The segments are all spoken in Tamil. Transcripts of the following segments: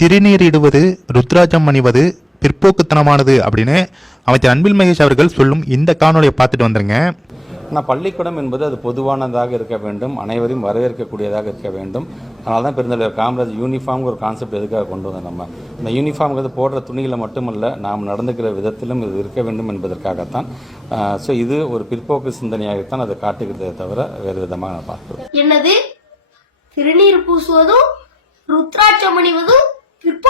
திருநீரிடுவது ருத்ராஜம் அணிவது பிற்போக்குத்தனமானது அப்படின்னு அமைச்சர் அன்பில் மகேஷ் அவர்கள் சொல்லும் இந்த காணொலியை பார்த்துட்டு வந்துருங்க. ஆனால் பள்ளிக்கூடம் என்பது அது பொதுவானதாக இருக்க வேண்டும் அனைவரையும் வரவேற்கக்கூடியதாக இருக்க வேண்டும். அதனால தான் பெருந்தலைவர் காமராஜ் யூனிஃபார்ம் ஒரு கான்செப்ட் எதுக்காக கொண்டு வந்தோம் நம்ம. இந்த யூனிஃபார்ம்ங்கிறது போடுற துணிகளை மட்டுமல்ல நாம் நடந்துக்கிற விதத்திலும் இது இருக்க வேண்டும் என்பதற்காகத்தான். ஸோ இது ஒரு பிற்போக்கு சிந்தனையாகத்தான் அதை காட்டுகிறதே தவிர வேறு விதமாக நான் பார்க்கிறேன் என்னது? திருநீர் பூசுவதும் ருத்ராட்சம் அணிவதும்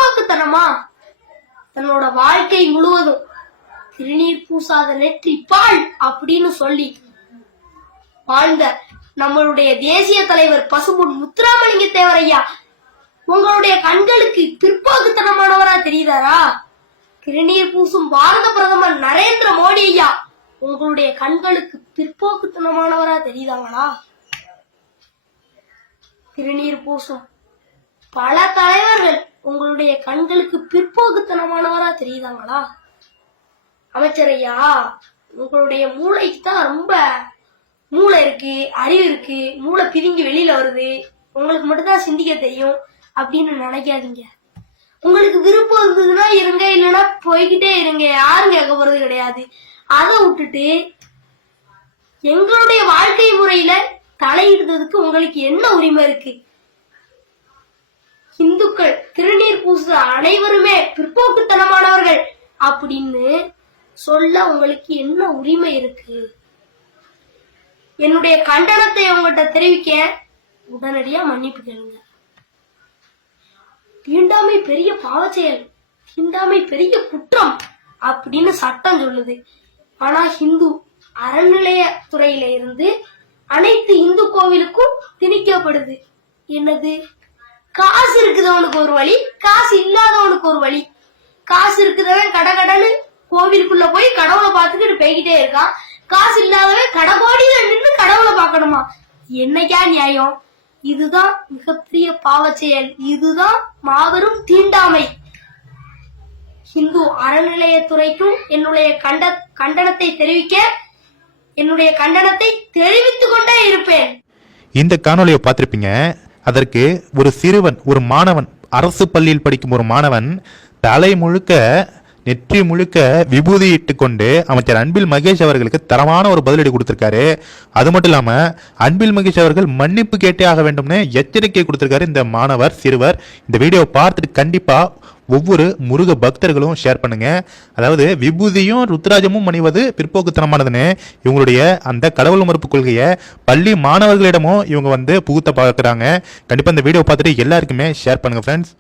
பிற்போக்குத்தனமா தன்னோட வாழ்க்கை முழுவதும் திருநீர் பூசாத நெற்றி பால் அப்படின்னு சொல்லி வாழ்ந்த நம்மளுடைய தேசிய தலைவர் பசுமுன் முத்துராமலிங்க தேவரையா உங்களுடைய கண்களுக்கு பிற்போக்குத்தனமானவரா தெரியுதாரா திருநீர் பூசும் பாரத பிரதமர் நரேந்திர மோடி ஐயா உங்களுடைய கண்களுக்கு பிற்போக்குத்தனமானவரா தெரியுதாங்களா? திருநீர் பூசும் பல தலைவர்கள் உங்களுடைய கண்களுக்கு பிற்போக்குத்தனமானவரா தெரியுதாங்களா? அமைச்சரையா உங்களுடைய மூளைக்கு தான் ரொம்ப மூளை இருக்கு அறிவு இருக்கு மூளை பிதுங்கி வெளியில வருது. உங்களுக்கு மட்டும்தான் சிந்திக்க தெரியும் அப்படின்னு நினைக்காதீங்க. உங்களுக்கு விருப்பம் இருந்ததுன்னா இருங்க இல்லைன்னா போய்கிட்டே இருங்க. யாரும் கேட்க போறது கிடையாது. அதை விட்டுட்டு எங்களுடைய வாழ்க்கை முறையில தலையிடுறதுக்கு உங்களுக்கு என்ன உரிமை இருக்கு? இந்துக்கள் திருநீர் பூசுற அனைவருமே பிற்போக்குத்தனமானவர்கள் அப்படின்னு சொல்ல உங்களுக்கு என்ன உரிமை இருக்கு? என்னுடைய கண்டனத்தை உங்கள்கிட்ட தெரிவிக்க உடனடியா மன்னிப்பு கேளுங்க. தீண்டாமை பெரிய பாவச்செயல் தீண்டாமை பெரிய குற்றம் அப்படின்னு சட்டம் சொல்லுது. ஆனா ஹிந்து அறநிலையத்துறையில இருந்து அனைத்து இந்து கோவிலுக்கும் திணிக்கப்படுது. என்னது? காசு இருக்குதவனுக்கு ஒரு வழி காசு இல்லாதவனுக்கு ஒரு வழி. காசு இருக்குதவன் கடை கடன்னு கோவிலுக்குள்ள போய் கடவுளை பார்த்துக்கிட்டு போய்கிட்டே இருக்கான். காசு இல்லாதவன் கடகோடியில நின்று கடவுளை பார்க்கணுமா? என்னைக்கா நியாயம்? இதுதான் மிகப்பெரிய பாவ செயல் இதுதான் மாபெரும் தீண்டாமை. ஹிந்து அறநிலையத்துறைக்கும் என்னுடைய கண்ட கண்டனத்தை தெரிவிக்க என்னுடைய கண்டனத்தை தெரிவித்துக் கொண்டே இருப்பேன். இந்த காணொலியை பார்த்திருப்பீங்க. அதற்கு ஒரு சிறுவன் ஒரு மாணவன் அரசு பள்ளியில் படிக்கும் ஒரு மாணவன் தலை முழுக்க நெற்றி முழுக்க விபூதி இட்டு கொண்டு அமைச்சர் அன்பில் மகேஷ் அவர்களுக்கு தரமான ஒரு பதிலடி கொடுத்திருக்காரு. அது மட்டும் இல்லாமல் அன்பில் மகேஷ் அவர்கள் மன்னிப்பு கேட்டே ஆக வேண்டும்னு எச்சரிக்கை கொடுத்திருக்காரு இந்த மாணவர் சிறுவர். இந்த வீடியோவை பார்த்துட்டு கண்டிப்பாக ஒவ்வொரு முருக பக்தர்களும் ஷேர் பண்ணுங்க. அதாவது விபூதியும் ருத்ராஜமும் அணிவது பிற்போக்குத்தனமானதுன்னு இவங்களுடைய அந்த கடவுள் மறுப்பு கொள்கையை பள்ளி மாணவர்களிடமும் இவங்க வந்து புகுத்த பார்க்குறாங்க. கண்டிப்பாக இந்த வீடியோ பார்த்துட்டு எல்லாருக்குமே ஷேர் பண்ணுங்க ஃப்ரெண்ட்ஸ்